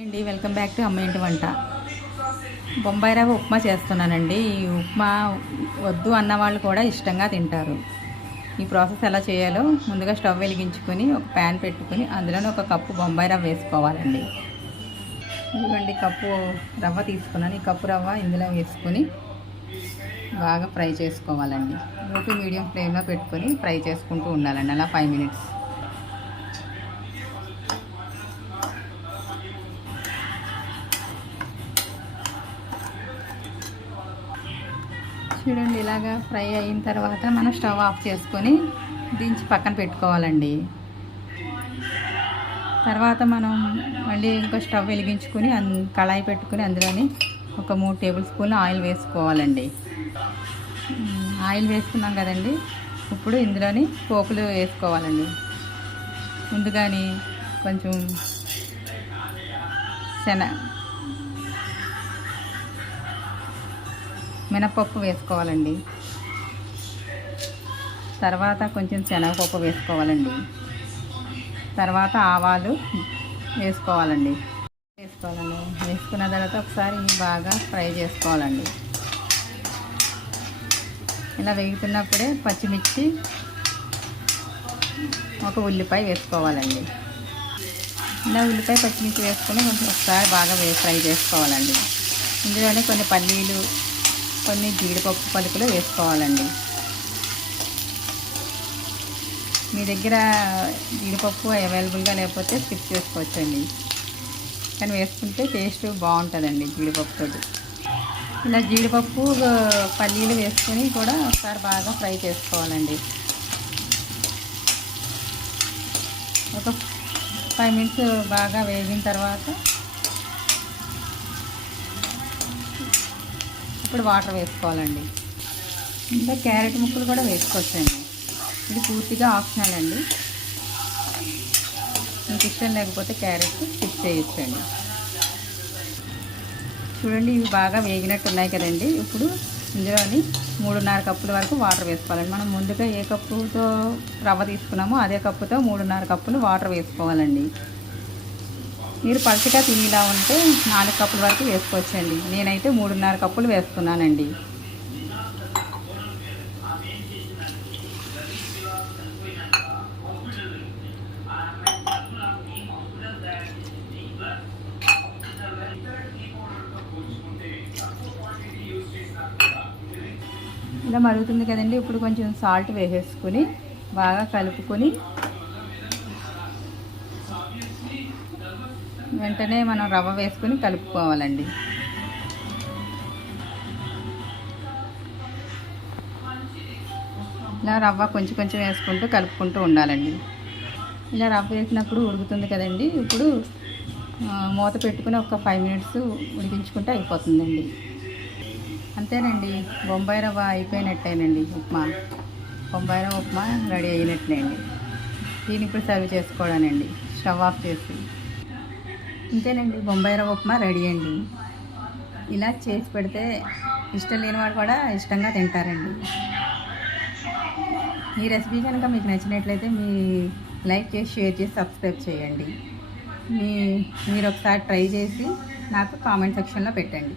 అండి welcome back to అమ్మ ఇంటి వంట. బొంబాయి రవ్వ ఉప్మా చేస్తున్నానండి. ఈ ఉప్మా వద్దు అన్న వాళ్ళు కూడా ఇష్టంగా తింటారు. ఈ ప్రాసెస్ ఎలా చేయాలో ముందుగా స్టవ్ వెలిగించుకొని ఒక ప్యాన్ పెట్టుకొని అందులోనే ఒక కప్పు బొంబాయి రవ్వ వేసుకోవాలండి. ఇదిగోండి కప్పు రవ్వ తీసుకున్నాను. ఈ కప్పు రవ్వ ఇందులో వేసుకొని బాగా ఫ్రై చేసుకోవాలండి. లో మీడియం ఫ్లేమ్లో పెట్టుకొని ఫ్రై చేసుకుంటూ ఉండాలండి. అలా ఫైవ్ మినిట్స్. చూడండి ఇలాగా ఫ్రై అయిన తర్వాత మనం స్టవ్ ఆఫ్ చేసుకొని దించి పక్కన పెట్టుకోవాలండి. తర్వాత మనం మళ్ళీ ఇంకో స్టవ్ వెలిగించుకొని అన్ కళాయి పెట్టుకొని అందులోని ఒక మూడు టేబుల్ స్పూన్లు ఆయిల్ వేసుకోవాలండి. ఆయిల్ వేసుకున్నాం కదండి ఇప్పుడు ఇందులోని పోపులు వేసుకోవాలండి. ముందుగాని కొంచెం శన మినపప్పు వేసుకోవాలండి. తర్వాత కొంచెం శనగపప్పు వేసుకోవాలండి. తర్వాత ఆవాలు వేసుకోవాలండి. వేసుకోవాలండి. వేసుకున్న తర్వాత ఒకసారి బాగా ఫ్రై చేసుకోవాలండి. ఇలా వేగుతున్నప్పుడే పచ్చిమిర్చి ఒక ఉల్లిపాయ వేసుకోవాలండి. ఇలా ఉల్లిపాయ పచ్చిమిర్చి వేసుకొని కొంచెం ఒకసారి బాగా వే ఫ్రై చేసుకోవాలండి. ఇందులోనే కొన్ని పల్లీలు కొన్ని జీడిపప్పు పలుకులు వేసుకోవాలండి. మీ దగ్గర జీడిపప్పు అవైలబుల్గా లేకపోతే స్కిప్ చేసుకోవచ్చండి. కానీ వేసుకుంటే టేస్ట్ బాగుంటుందండి జీడిపప్పుతో ఇలా జీడిపప్పు పల్లీలు వేసుకొని కూడా ఒకసారి బాగా ఫ్రై చేసుకోవాలండి. ఒక ఫైవ్ మినిట్స్ బాగా వేగిన తర్వాత ఇప్పుడు వాటర్ వేసుకోవాలండి. ఇంకా క్యారెట్ ముక్కలు కూడా వేసుకోవచ్చండి. ఇది పూర్తిగా ఆప్షనల్ అండి. మీకు ఇష్టం లేకపోతే క్యారెట్ స్కిప్ చేయొచ్చండి. చూడండి ఇవి బాగా వేగినట్టు ఉన్నాయి కదండి. ఇప్పుడు ఇందులోని మూడున్నర కప్పుల వరకు వాటర్ వేసుకోవాలండి. మనం ముందుగా ఏ కప్పుతో రవ్వ తీసుకున్నామో అదే కప్పుతో మూడున్నర కప్పులు వాటర్ వేసుకోవాలండి. మీరు పలుచగా తినేలా ఉంటే నాలుగు కప్పుల వరకు వేసుకోవచ్చండి. నేనైతే మూడున్నర కప్పులు వేసుకున్నానండి ఇలా మరుగుతుంది కదండి. ఇప్పుడు కొంచెం సాల్ట్ వేసేసుకుని బాగా కలుపుకొని వెంటనే మనం రవ్వ వేసుకుని కలుపుకోవాలండి. ఇలా రవ్వ కొంచెం కొంచెం వేసుకుంటూ కలుపుకుంటూ ఉండాలండి. ఇలా రవ్వ వేసినప్పుడు ఉడుకుతుంది కదండి. ఇప్పుడు మూత పెట్టుకుని ఒక ఫైవ్ మినిట్స్ ఉడికించుకుంటే అయిపోతుందండి. అంతేనండి. బొంబాయి రవ్వ అయిపోయినట్టేనండి ఉప్మా. బొంబాయి రవ్వ ఉప్మా రెడీ అయినట్లే అండి దీన్ని ఇప్పుడు సర్వ్ చేసుకోవడానండి. స్టవ్ ఆఫ్ చేసి. అంతేనండి బొంబాయి రవ్వ ఉప్మా రెడీ అండి. ఇలా చేసి పెడితే ఇష్టం లేని కూడా ఇష్టంగా తింటారండి. ఈ రెసిపీ కనుక మీకు నచ్చినట్లయితే మీ లైక్ చేసి షేర్ చేసి సబ్స్క్రైబ్ చేయండి. మీ మీరు ఒకసారి ట్రై చేసి నాకు కామెంట్ సెక్షన్లో పెట్టండి.